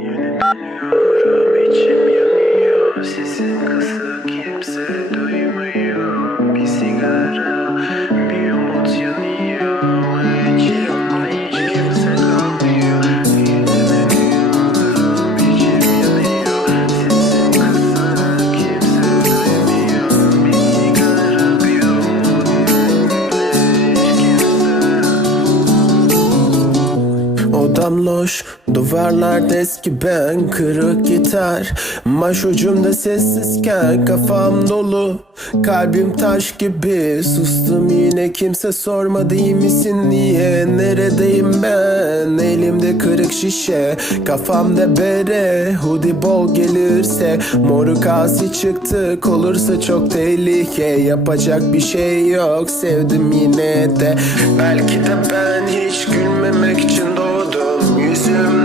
Yenileniyorum içim yanıyor. Sesim kısık Odam loş, duvarlarda eski ben Kırık gitar, maş ucumda sessizken Kafam dolu, kalbim taş gibi Sustum yine. Kimse sormadı iyi misin niye? Neredeyim ben, elimde kırık şişe Kafamda bere, hoodie bol gelirse Moruk asi çıktık, olursa çok tehlike Yapacak bir şey yok, sevdim yine de Belki de ben hiç gülmemek için doğdum to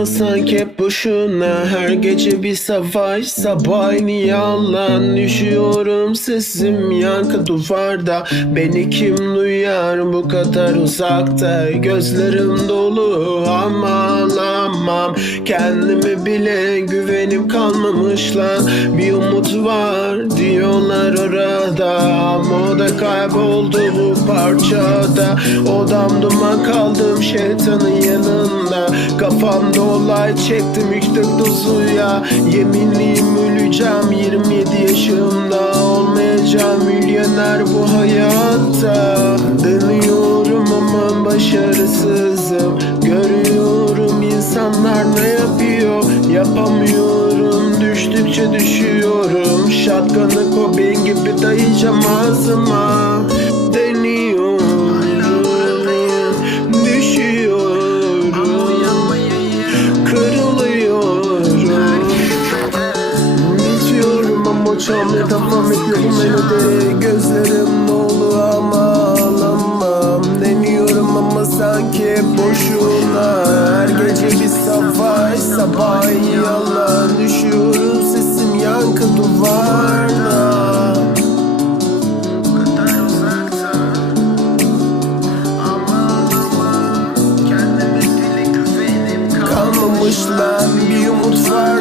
ama sanki hep boşuna Her gece bir savaş. Sabah aynı yalan Düşüyorum sesim yankı duvarda. Beni kim duyar bu kadar uzakta? Gözlerim dolu ama ağlamam Kendime bile güvenim kalmamış lan Bir umut var diyorlar orada. Ama o da kayboldu bu parçada. Odam duman kaldım şeytanın yanında. Kafamda olay çektim yüksek dozuya. Yeminliyim öleceğim 27 yaşımda. Olmayacağım milyoner bu hayatta. Deniyorum ama başarısızım. Görüyorum insanlar ne yapıyor? Yapamıyorum düştükçe düşüyorum. Şatkanı Cobain gibi dayayacağım ağzıma Çamlı kafam etlerim melodi. Gözlerim dolu ama ağlamam. Deniyorum ama sanki boşuna. Her gece bir savaş sabah yalan. Düşüyorum sesim yankı duvarına. Kalmamış lan bir umut var